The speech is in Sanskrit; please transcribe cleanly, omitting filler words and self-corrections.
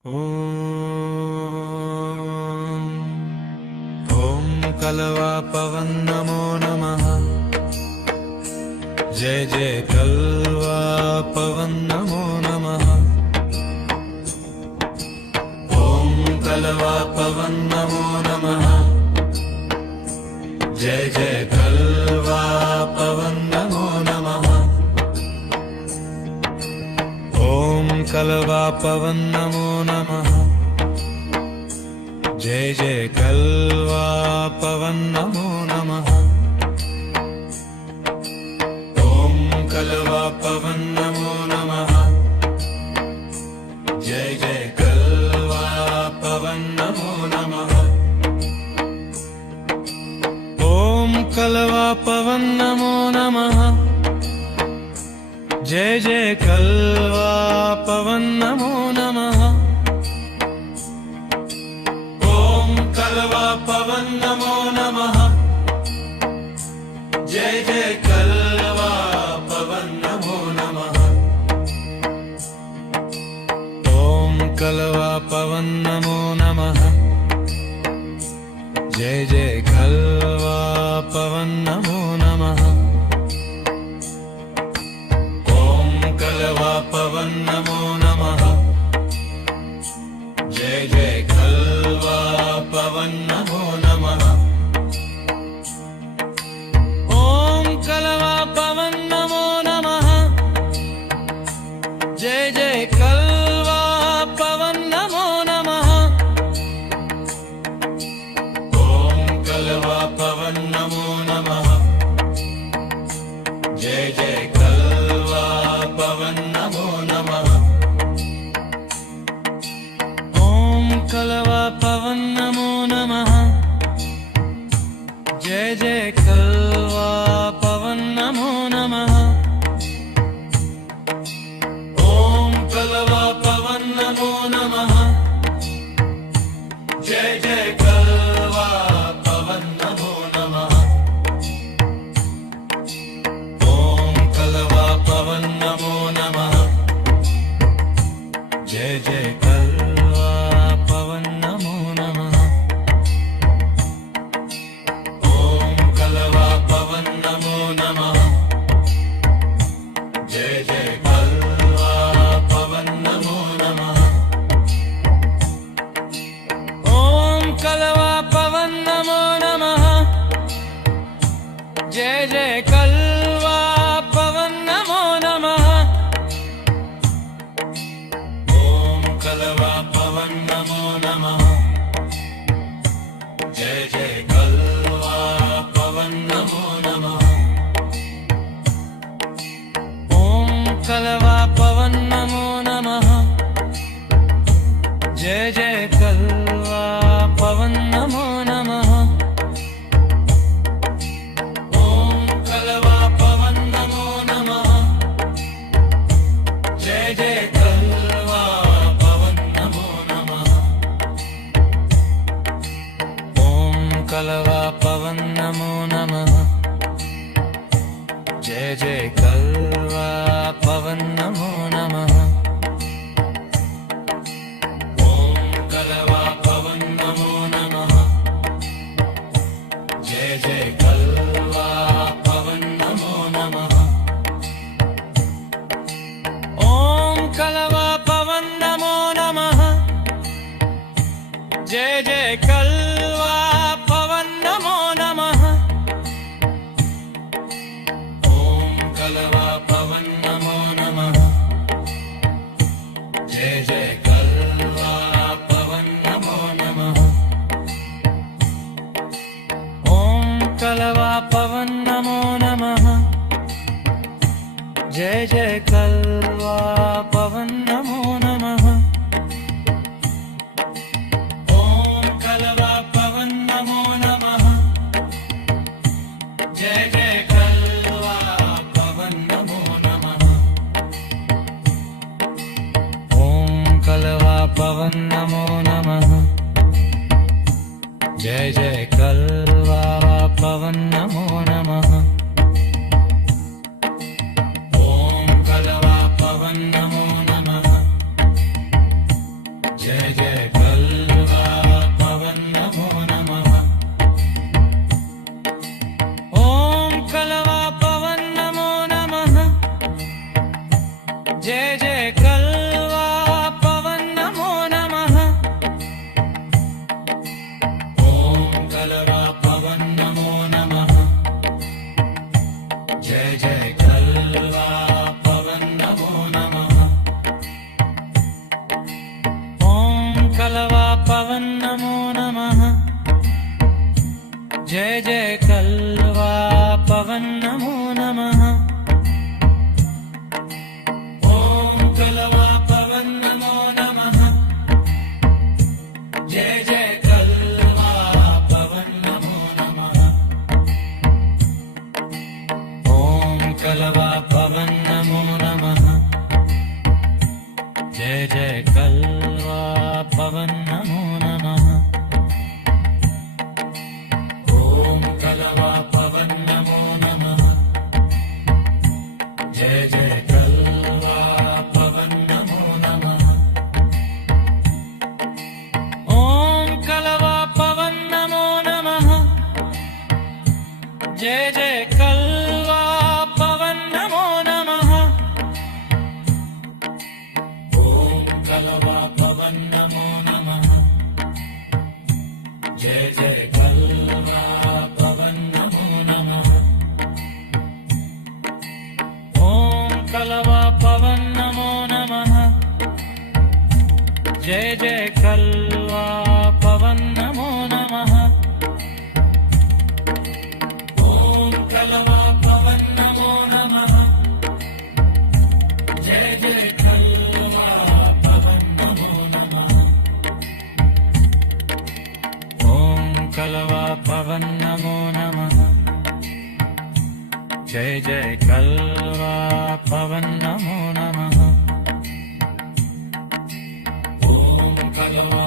ॐ कलवा पवन नमो नमः। जय जय कलवा पवन नमो नमः। ॐ कलवा पवन नमो नमः। जय जय कलवा पवन नमो नमः। ॐ कलवा पवन नमो नमः। जय जय कलवा पवन नमो नमः। ॐ कलवा पवन नमो नमः। जय जय कलवा पवन नमो नमः। ॐ कलवा पवन नमो नमः। जय जय कलवा पवन नमो नमः। ॐ कलवा पवन नमो नमः। जय जय कलवा पवन नमो नमः। ॐ कलवा पवन नमो नमः। जय जय कलवा पवन नमो नमः। कलवा पवन नमो नमः। जय जय कलवा पवन नमो नमः। ॐ कलवा पवन नमो नमः। जय जय कलवा पवन नमो नमः। ॐ कलवा पवन नमो नमः। जय जय कलवा पवन नमो नमः। ॐ कलवा पवन नमो नमः। जय जय कलवा पवन नमो नमः। ॐ कलवा पवन नमो नमः। जय जय कलवा पवन नमो नमः। ॐ कलवा पवन नमो नमः। जय जय कलवा पवन नमो नमः। ॐ कलवा पवन नमो नमः। जय जय कलवा पवन नमो नमः। ॐ कलवा पवन नमो नमः। जय जय कलवा पवन नमो नमः। ॐ कलवा पवन नमो नमः। जय जय कलवा पवन नमो नमः। ॐ कलवा पवन नमो नमः। जय जय कलवा पवन नमो नमः। ॐ कलवा पवन नमो नमः। जय जय कलवा पवन नमो नमः। ॐ कलवा पवन नमो नमः। जय जय कलवा पवन नमो नमः। ॐ कलवा पवन नमो नमः। जय जय कलवा पवन नमो नमः। ॐ कलवा पवन नमो नमः। जय जय कलवा पवन नमो नमः। ॐ कलवा पवन नमो नमः। जय जय कलवा पवन नमो नमः। ॐ कलवा पवन नमो नमः। जय जय कलवा पवन नमो नमः। ॐ कलवा पवन नमो नमः। जय जय कलवा पवन नमो नमः। ॐ कलवा पवन नमो नमः। जय जय कलवा पवन नमो नमः। ॐ कलवा पवन नमो नमः। जय कलवा पवन नमो नमः। जय जय कलवा पवन नमो नमः। ओम कलवा पवन नमो नमः। जय जय कलवा पवन नमो नमः। ओम कलवा पवन नमो नमः। जय जय कलवा पवन नमो नमः। ओम कलवा पवन नमो नमः। जय जय कलवा पवन नमो नमः। ओम कलवा